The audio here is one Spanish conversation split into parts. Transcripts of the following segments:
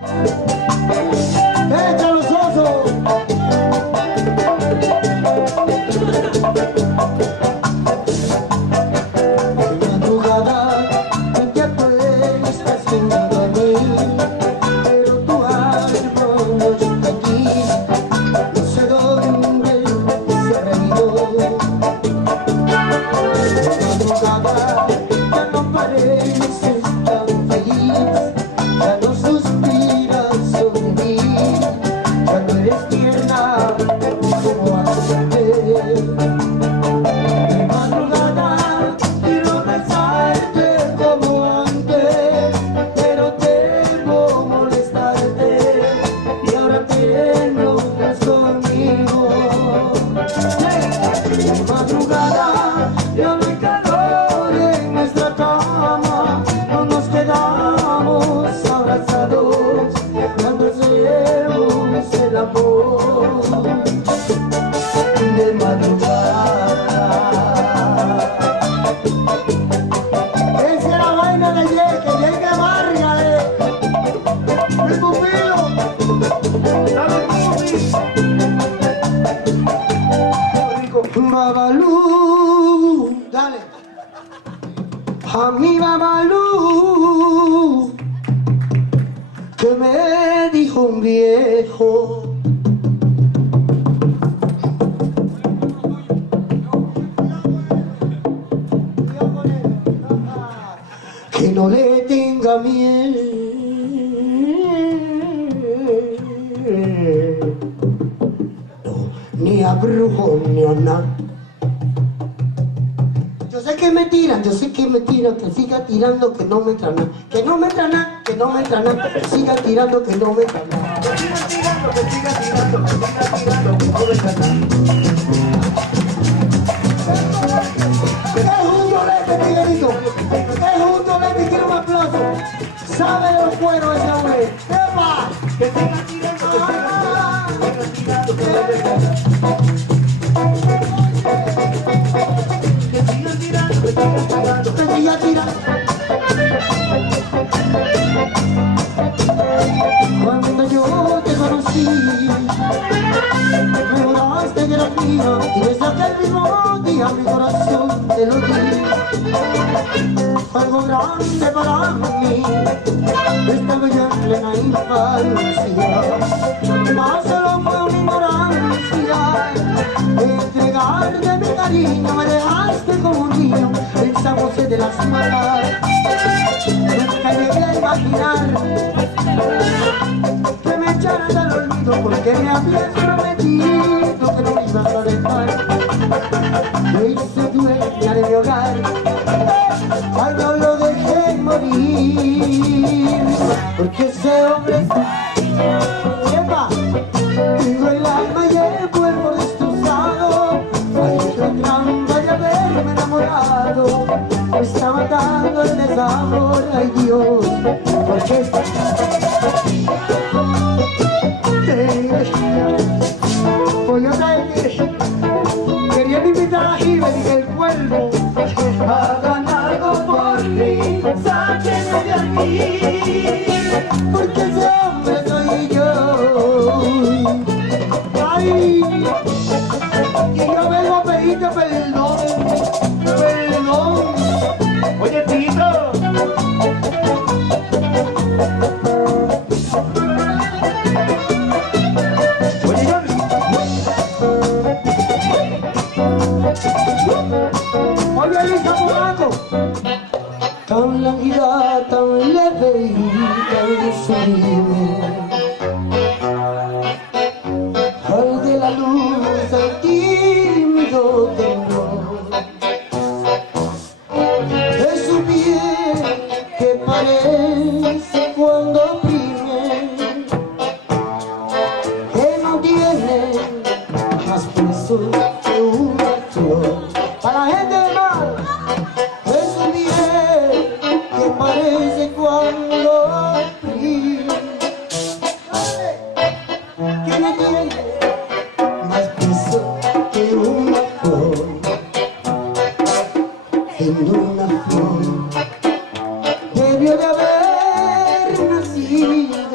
¡Echa los osos! De madrugada ya tú estás junto a mí, pero tu alma no está aquí. No sé dónde se habrá ido. De madrugada ya no pareces tan feliz, ya no suspiras sobre mí, ya no eres tierna como antes. De madrugada quiero besarte como antes, pero temo molestarte y ahora te enojas conmigo. De madrugada ya no hay calor en nuestra cama, no nos quedamos abrazados cuando hacemos el amor. De madrugada, esa es la vaina de ayer, que llegue Vargas, mi pupilo, dale pupi. Babalú, dale. A mi Babalú, que me dijo un viejo. Que no le tenga miedo, ni a brujo ni a nada. Yo sé que me tiran, yo sé que me tiran, que siga tirando, que no me entra nada, que no me entra nada, que no me entra nada, que siga tirando, que no me entra nada. Que siga tirando, que siga tirando, que siga tirando, que no me entra nada. Es un dolete, Miguelito, es un dolete, quiero un aplauso. Sabe de los cueros ese hombre. ¡Epa! Que siga tirando, que siga tirando, que no me entra nada. Que siga tirando, que siga tirando, que siga tirando. Cuando yo te conocí, me volaste de la vida y desde aquel mismo día mi corazón te lo di. Fue algo grande para mí, estaba ya en plena infancia, mas solo fue una ignorancia. Entregarte mi cariño, me dejaste como un niño, pensándose de las malas. Nunca llegué a imaginar que me echaras al olvido, porque me habías prometido que no me ibas a dejar. Yo hice dueña de mi hogar, ay, no lo dejé morir, porque ese hombre ¡epa! Tengo el alma y el cuerpo destrozado, hay otra trampa de haberme enamorado, me está matando el desamor, ay Dios, porque pues yo quería invitar a Iber y el cuervo, hagan algo por mí, sáquenme de aquí, porque ese hombre soy yo. Ay, y yo vengo a pedirte perdón, perdón. Oye, Tito. Oye, oye, Elisa Monaco. Tan languida, tan leve.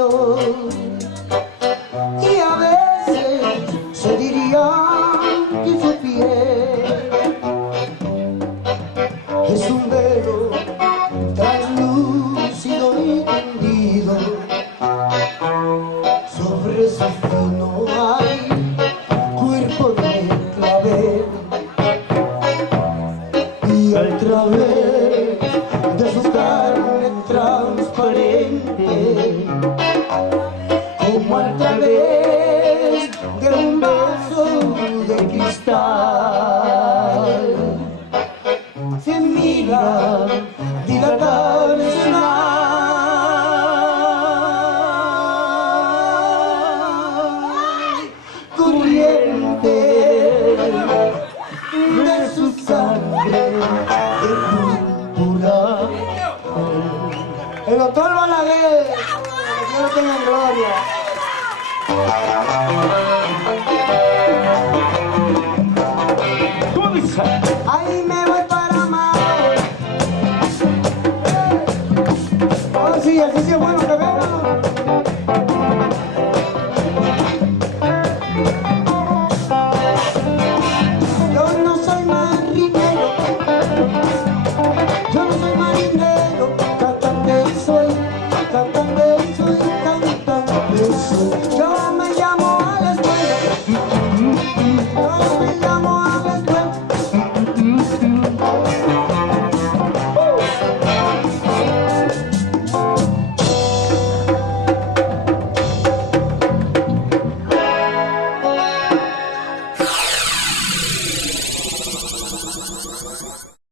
calor. Y a veces se diría que su piel es un velo translúcido y tendido. Sobre su fino hay cuerpo de clavel, y a través de su carne transparente, como a través de un vaso de cristal, se mira dilatarse corriente de su sangre de púrpura. El doctor Balaguer, que lo tenga en gloria. Ahí me voy para Mao. Oh, sí, así sí es bueno que